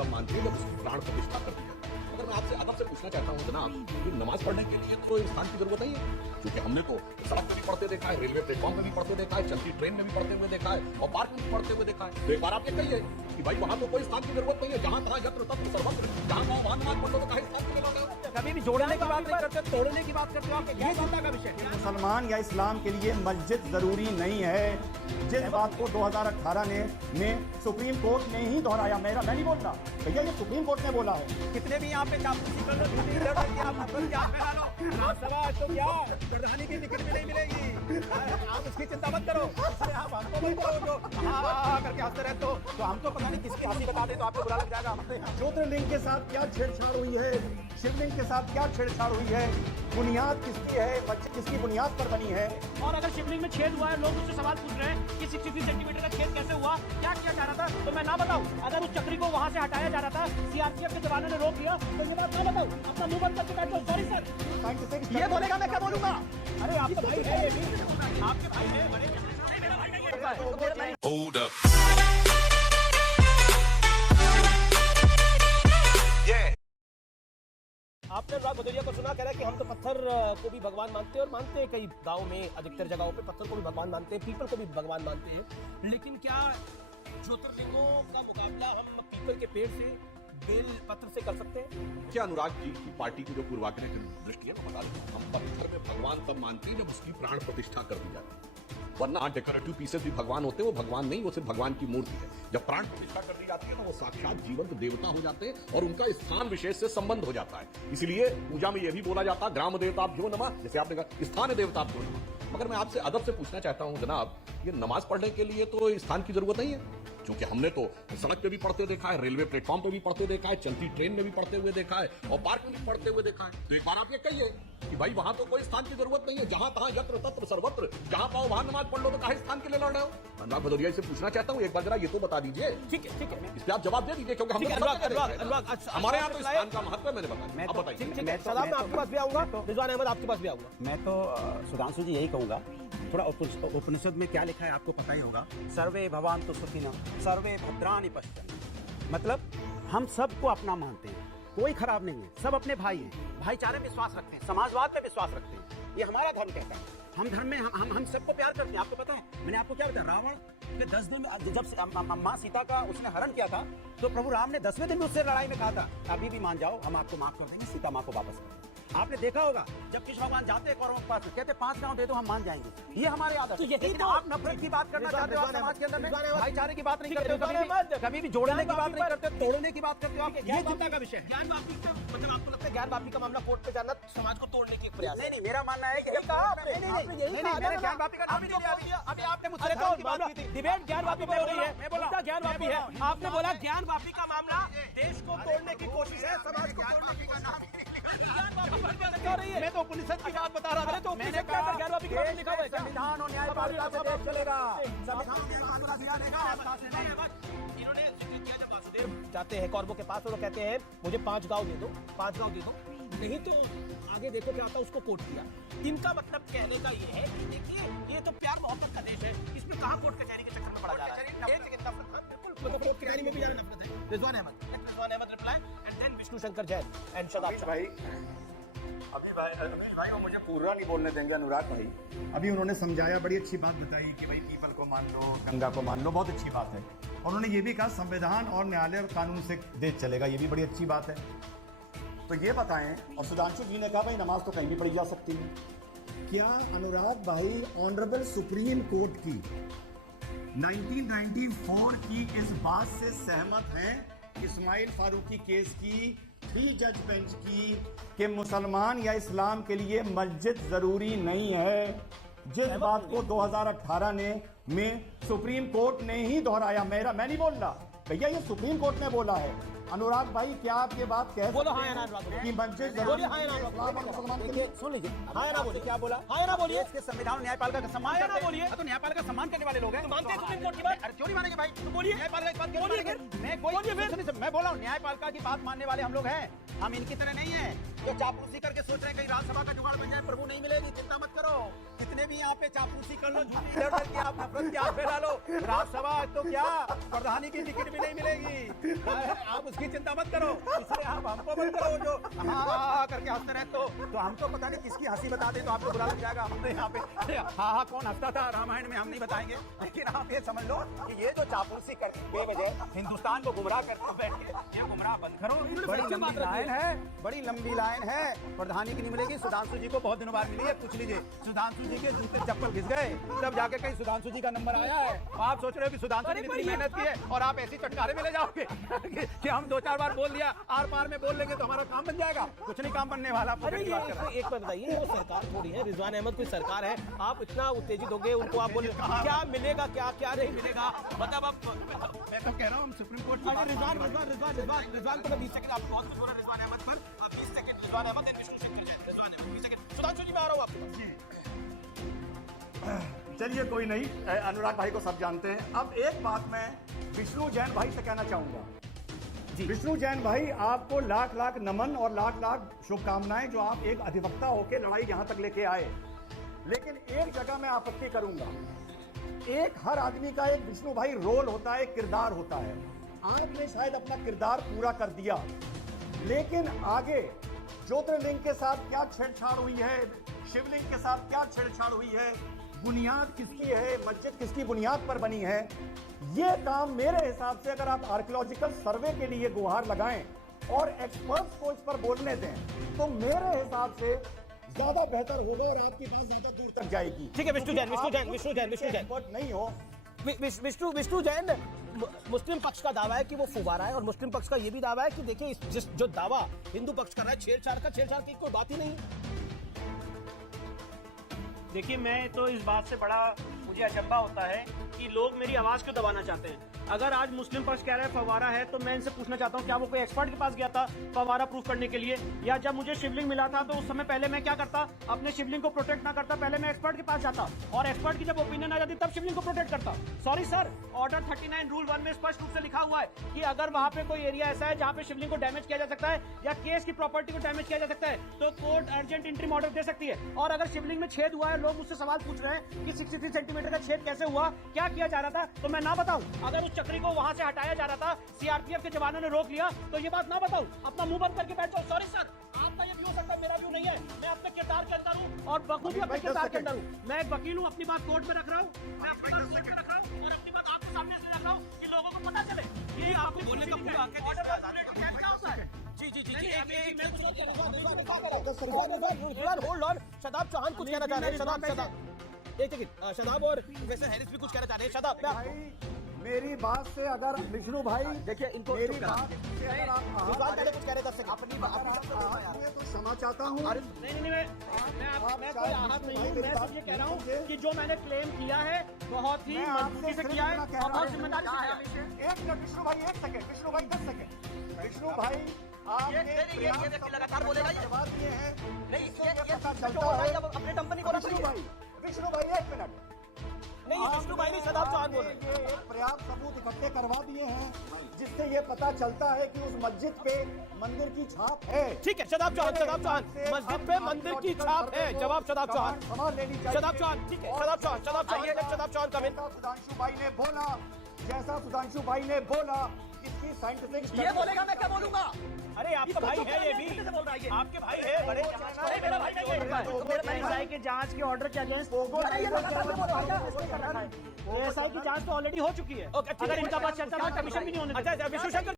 तब मानते हैं जब उसकी प्राण प्रतिष्ठा कर दी जाती है। अगर मैं आपसे अदब से पूछना चाहता हूँ जनाब, ये नमाज पढ़ने के लिए तो स्थान की जरूरत नहीं है, क्योंकि हमने तो सड़क पे भी पढ़ते देखा है, रेलवे प्लेटफॉर्म पे भी पढ़ते देखा है, चलती ट्रेन में भी पढ़ते हुए देखा है और पार्क में भी पढ़ते हुए देखा है। तो एक बार आप ये कहिए कि भाई वहां तो कोई स्थान की जरूरत नहीं है, जहां तहाँ यत्र तत्र सर्वत्र, जहां कहो वहां नमाज पढ़ लो, तो कहीं स्थान की जरूरत है? कभी भी जोड़ने की बात नहीं करते, तोड़ने की बात करते हो। आपके क्या चिंता का विषय है? मुसलमान या इस्लाम के लिए मस्जिद जरूरी नहीं है। जिस बात को 2018 में सुप्रीम कोर्ट ने ही दोहराया, मैं नहीं बोल रहा भैया, ये सुप्रीम कोर्ट ने बोला है। कितने भी यहाँ पे चापलूसी कर लो, झूठी खबर करके आप नफरत के आग में डालो। आप समाज तो क्या प्रधानी की टिकट भी नहीं मिलेगी, आप उसकी चिंता मत करो। इसलिए आप हमको मत करो जो हाँ करके हंसते रहते हो, तो हम तो पता नहीं किसकी हंसी बता दे तो आपको बुरा लग जाएगा हमारे यहाँ। ज्योतिर्लिंग के साथ क्या छेड़छाड़ हुई है, शिवलिंग के साथ क्या छेड़छाड़ हुई है, बुनियाद किसकी है, मस्जिद किसकी बुनियाद पर बनी है? और अगर शिवलिंग में छेद हुआ है, लोग मुझसे सवाल पूछ रहे हैं कि 63 सेंटीमीटर का छेद कैसे हुआ, क्या किया जा रहा था, तो मैं ना बताऊं? अगर उस चक्री को वहां से हटाया जा रहा था, सीआरपीएफ के जवानों ने रोक दिया, तो ये बात ना बताऊं? अपना मुंह बंद करके बैठो। सॉरी सर, ये बोलेगा मैं क्या बोलूंगा? अरे आपका भाई है, ये भी आपके भाई है, बड़े नहीं, मेरा भाई नहीं है। Hold up. आपने अनुराग भदौरिया को सुना, कह रहा है कि हम तो पत्थर को भी भगवान मानते हैं, और मानते हैं कई गांव में, अधिकतर जगहों पे पत्थर को भी भगवान मानते हैं, पीपल को भी भगवान मानते हैं। लेकिन क्या ज्योतिर्लिंगों का मुकाबला हम पीपल के पेड़ से, बेल पत्र से कर सकते हैं? क्या अनुराग जी की पार्टी की जो पूर्वाग्रह की दृष्टि है, मैं बता दें, हम पत्थर में भगवान तब मानते हैं जब उसकी प्राण प्रतिष्ठा कर दी जाती है, वरना डेकोरेटिव पीसेस भी भगवान होते हैं, वो भगवान नहीं, वो सिर्फ भगवान की मूर्ति है। जब प्राण प्रतिष्ठा कर दी जाती है ना, वो साक्षात जीवंत देवता हो जाते हैं और उनका स्थान विशेष से संबंध हो जाता है। इसलिए पूजा में यह भी बोला जाता है, ग्राम देवताभ्यो नमः, जैसे आपने कहा स्थान देवताभ्यो नमः। मगर मैं आपसे अदब से पूछना चाहता हूं जनाब, ये नमाज पढ़ने के लिए तो स्थान की जरूरत नहीं है, क्योंकि हमने तो सड़क पे भी पढ़ते देखा है, रेलवे प्लेटफॉर्म पे भी पढ़ते देखा है, चलती ट्रेन में भी पढ़ते हुए देखा है और पार्क में भी पढ़ते हुए देखा है। तो एक बार आप ये कहिए कि भाई वहां तो कोई स्थान की जरूरत नहीं है, जहां तहाँ यत्र तत्र सर्वत्र, जहां पाओ वहां नमाज पढ़ लो, तो कहीं स्थान के लिए लड़ रहे हो? अनुराग भदौरिया से पूछना चाहता हूँ, एक बार जरा ये तो बता दीजिए। ठीक है, ठीक है, इस पे आप जवाब दे दीजिए, क्योंकि हमारे यहाँ तो स्थान का महत्व है, मैंने बताया। आप बताइए। ठीक है, सलाम, मैं आपके पास भी आऊंगा, रिजवान अहमद आपके पास भी आऊंगा। मैं तो सुधांशु जी यही कहूंगा, थोड़ा उपनिषद में क्या लिखा है आपको पता ही होगा, सर्वे भवन्तु सुखिनः सर्वे भद्राणि पश्यन्तु। मतलब हम सबको अपना मानते हैं, कोई खराब नहीं है, सब अपने भाई हैं, भाईचारे में विश्वास रखते हैं, समाजवाद में विश्वास रखते हैं, ये हमारा धर्म कहता है। हम धर्म में हम सबको प्यार करते हैं। आपको पता है, मैंने आपको क्या बताया, रावण के 10 दिन में जब माँ सीता का उसने हरण किया था, तो प्रभु राम ने 10वें दिन में उससे लड़ाई में कहा था अभी भी मान जाओ, हम आपको माफ कर देंगे, सीता माँ को वापस कर देंगे। आपने देखा होगा जब कृष्ण भगवान जाते हैं कौरवों के पास, कहते 5 गांव दे दो हम मान जाएंगे, ये हमारे आदत तो है। यही लेकिन तो आप नफरत की बात करना चाहते हो, समाज के अंदर में भाईचारे की बात नहीं करते हो, कभी भी जोड़ने की बात नहीं करते, तोड़ने की बात करते हो। आपके ये चिंता का विषय है। ज्ञान वापी का मतलब आपको लगता है ज्ञान वापी का मामला कोर्ट पे जाना समाज को तोड़ने के लिए प्रयास है? नहीं, मेरा मानना है कि मैंने ज्ञान वापी का नाम ही नहीं लिया। अभी आपने मुझसे धर्म की बात की थी, डिबेट ज्ञान वापी पे हो रही है, मैं बोला ज्ञान वापी है, आपने बोला ज्ञान वापी का मामला देश को तोड़ने की कोशिश है, समाज को तोड़ने की कोशिश है। मैं तो उपनिषद की बात बता रहा था, तो मैंने कहा ज्ञान वापी का लिखा हुआ है, संविधान और न्यायपालिका से देश चलेगा, संविधान और न्यायपालिका से इन्होंने जिक्र किया जब वासुदेव जाते हैं कौरवों के पास और वो कहते हैं मुझे 5 गांव दे दो, 5 गांव दे दो, नहीं तो आगे देखो क्या आता है, उसको कोर्ट किया। इनका मतलब कहने का ये है कि देखिए ये तो प्यार मोहब्बत का देश है, इसमें कहाँ कोर्ट कचहरी के चक्कर में पड़ा जा रहा है? बिल्कुल, कोर्ट कचहरी में भी जाना नफरत है। Rizwan Ahmed reply and then Vishnu Shankar Jain and Shadab भाई अभी भाई वो मुझे पूरा नहीं बोलने देंगे अनुराग भाई। अभी उन्होंने समझाया, बड़ी अच्छी बात बताई कि भाई पीपल को मान लो, गंगा को मान लो, बहुत अच्छी बात है। और उन्होंने ये भी कहा संविधान और न्यायालय और कानून से देश चलेगा, ये भी बड़ी अच्छी बात है। तो ये बताएं, और सुधांशु जी ने कहा भाई नमाज तो कहीं भी पढ़ी जा सकती है, क्या अनुराग भाई ऑनरेबल सुप्रीम कोर्ट की 1994 की इस बात से सहमत हैं, इस्माइल फारूकी केस की 3 जज बेंच की, कि मुसलमान या इस्लाम के लिए मस्जिद जरूरी नहीं है? जिस बात को 2018 में सुप्रीम कोर्ट ने ही दोहराया, मैं नहीं बोल रहा भैया, ये सुप्रीम कोर्ट ने बोला है। अनुराग भाई क्या आप ये बात कह बोलो हाँ सकते या ना हैं अनुराग कि मस्जिद बोलिए, हाँ या ना इस्लाम और मुसलमान के लिए? सुन लीजिए, हाँ या ना बोलिए, क्या बोला? हाँ या ना बोलिए, इसके संविधान और न्यायपालिका का सम्मान हाँ या ना करते हैं। बोलिए। हाँ, तो न्यायपालिका का सम्मान करने वाले लोग हैं। मानते हैं सुप्रीम कोर्ट की बात? अरे क्यों नहीं मानेंगे भाई? तो बोलिए, न्यायपालिका की बात क्यों बोलिए नहीं मानेंगे? फिर। मैं कोई बोलिए फिर। सुनिए, मैं बोला हूँ न्यायपालिका की बात मानने वाले हम लोग हैं। हम इनकी तरह नहीं है जो चापलूसी करके सोच रहे हैं कहीं राज्यसभा का जुगाड़ बन जाए। प्रभु नहीं मिलेगी, चिंता मत करो। कितने भी यहाँ पे चापलूसी कर लो, झूठी डर की आप नफरत की आग फैला लो, राज्यसभा तो क्या प्रधानी की टिकट भी नहीं मिलेगी। आप उसकी चिंता मत करो, इसलिए आप हमको मत करो जो हाँ करके हंसते रहते हो। तो हमको पता नहीं किसकी हंसी बता दे तो आपको बुरा लग जाएगा। हमने यहाँ पे हाँ कौन हंसता था रामायण में हम नहीं बताएंगे, लेकिन आप ये समझ लो कि ये जो चापलूसी करके बेवजह हिंदुस्तान को गुमराह करते बैठे, ये गुमराह बंद करो। बड़ी लंबी लाइन है, बड़ी लंबी लाइन है। प्रधानी की नहीं मिलेगी। सुधांशु जी को बहुत दिनों बाद मिली है, पूछ लीजिए। सुधांशु जी के जूते चप्पल घिस गए तब जाके कहीं सुधांशु जी का नंबर आया है। आप सोच रहे हो कि सुधांशु जी ने इतनी मेहनत की है और आप ऐसी चटकारे में ले जाओगे कि हम 2-4 बार बोल दिया आर पार में बोल लेंगे तो हमारा काम बन जाएगा। कुछ नहीं काम बनने वाला। अरे ये एक बात बताइए, वो सरकार थोड़ी है, रिजवान अहमद कोई सरकार है, आप इतना उत्तेजित होंगे उनको, आप बोले क्या मिलेगा क्या क्या नहीं मिलेगा, मतलब अब मैं तो कह रहा हूँ हम सुप्रीम कोर्ट अरे रिजवान को 20 सेकंड, आप बहुत कुछ बोल रहे रिजवान अहमद पर, आप 20 second Rizwan Ahmed and Vishnu Shetty Jain, Rizwan Ahmed 20 second. Sudhanshu ji मैं आ रहा हूँ आपके पास। चलिए कोई नहीं, अनुराग भाई को सब जानते हैं। अब एक बात मैं विष्णु जैन भाई से कहना चाहूंगा। विष्णु जैन भाई, आपको लाख लाख नमन और लाख लाख शुभकामनाएं जो आप एक अधिवक्ता होकर लड़ाई यहां तक लेके आए। लेकिन एक जगह मैं आपत्ति करूंगा, एक हर आदमी का एक विष्णु भाई रोल होता है, किरदार होता है। आपने शायद अपना किरदार पूरा कर दिया, लेकिन आगे ज्योतिर्लिंग के साथ क्या छेड़छाड़ हुई है, शिवलिंग के साथ क्या छेड़छाड़ हुई है, बुनियाद किसकी है, मस्जिद किसकी बुनियाद पर बनी है, ये काम मेरे हिसाब से अगर आप आर्कियोलॉजिकल सर्वे के लिए गुहार लगाएं और एक्सपर्ट्स को इस पर बोलने दें तो मेरे हिसाब से ज्यादा बेहतर होगा और आपकी बात ज्यादा दूर तक जाएगी। ठीक है विष्णु जैन एक्सपर्ट नहीं हो। विष्णु जैन, मुस्लिम पक्ष का दावा है कि वो फुवारा है और मुस्लिम पक्ष का ये भी दावा है कि देखिए जो दावा हिंदू पक्ष कर रहा है छेड़छाड़ की कोई बात ही नहीं। देखिए मैं तो इस बात से बड़ा मुझे अचंभा होता है कि लोग मेरी आवाज़ क्यों दबाना चाहते हैं। अगर आज मुस्लिम पक्ष कह रहा है फवारा है तो मैं इनसे पूछना चाहता हूँ क्या वो कोई एक्सपर्ट के पास गया था फवारा प्रूफ करने के लिए, या जब मुझे शिवलिंग मिला था तो उस समय पहले मैं क्या करता, अपने शिवलिंग को प्रोटेक्ट ना करता, पहले मैं एक्सपर्ट के पास जाता और एक्सपर्ट की जब ओपिनियन आ जाती तब शिवलिंग को प्रोटेक्ट करता। सॉरी सर, ऑर्डर 39 रूल 1 में स्पष्ट रूप से लिखा हुआ है कि अगर वहां पे कोई एरिया ऐसा है जहां पे शिवलिंग को डैमेज किया जा सकता है या केस की प्रॉपर्टी को डैमेज किया जा सकता है तो कोर्ट अर्जेंट इंट्रीम ऑर्डर दे सकती है। और अगर शिवलिंग में छेद हुआ है, लोग मुझसे सवाल पूछ रहे हैं कि 63 सेंटीमीटर का छेद कैसे हुआ, क्या किया जा रहा था, तो मैं ना बताऊं? अगर उस चक्री को वहां से हटाया जा रहा था, सीआरपीएफ के जवानों ने रोक लिया, तो ये बात ना बताऊं? अपना मुंह बंद करके बैठ जाओ। सॉरी सर, आपका ये व्यू हो सकता है, मेरा व्यू नहीं है। मैं अपने किरदार के अंदर हूं और बखूबी अपने किरदार के अंदर हूं। मैं एक वकील हूं, अपनी बात कोर्ट में रख रहा हूं, मैं अपनी बात कोर्ट में रख रहा हूं और अपनी बात आपके सामने से रख रहा हूं कि लोगों को पता चले ये आपको बोलने का पूरा हक है। क्या होता है? होल्ड ऑन, शदाब चौहान कुछ कहना चाह रहे हैं। शदाब और प्रोफेसर हैरिस भी कुछ कहना चाह रहे हैं। शदाब भाई मेरी बात से अगर विष्णु भाई देखिए इनको मेरी बात से अगर आप कुछ कह रहे 10 सेकंड अपनी तो क्षमा चाहता हूँ। नहीं मैं कोई आहत नहीं हूँ, मैं सिर्फ ये कह रहा हूँ कि जो मैंने क्लेम किया है बहुत ही मजबूती से किया है और बहुत जिम्मेदारी से किया है। एक मिनट विष्णु भाई, 1 सेकंड विष्णु भाई, 10 सेकंड विष्णु भाई, आप ये लगातार बोलेगा ये जवाब दिए हैं। नहीं, ये पता चलता है अपने कंपनी को विष्णु भाई 1 मिनट नहीं, विष्णु भाई नहीं, शदाब चौहान बोल रहे हैं। ये एक पर्याप्त सबूत इकट्ठे करवा दिए हैं जिससे ये पता चलता है कि उस मस्जिद पे मंदिर की छाप है। ठीक है शदाब चौहान, मस्जिद पे मंदिर की छाप है। जवाब शदाब चौहान, सवाल लेनी चाहिए। शदाब चौहान, ठीक है शदाब चौहान कम इन। सुधांशु भाई ने बोला, जैसा सुधांशु भाई ने बोला, इसकी साइंटिफिक ये बोलेगा मैं क्या बोलूंगा? अरे आपका भाई है, ये भी आपके भाई है, बड़े मेरा भाई एसआई के जांच के ऑर्डर के अगेंस्ट एसआई की जांच तो ऑलरेडी हो चुकी है। अगर इनका पास चलता है कमीशन भी नहीं होने देता। अच्छा विष्णु शंकर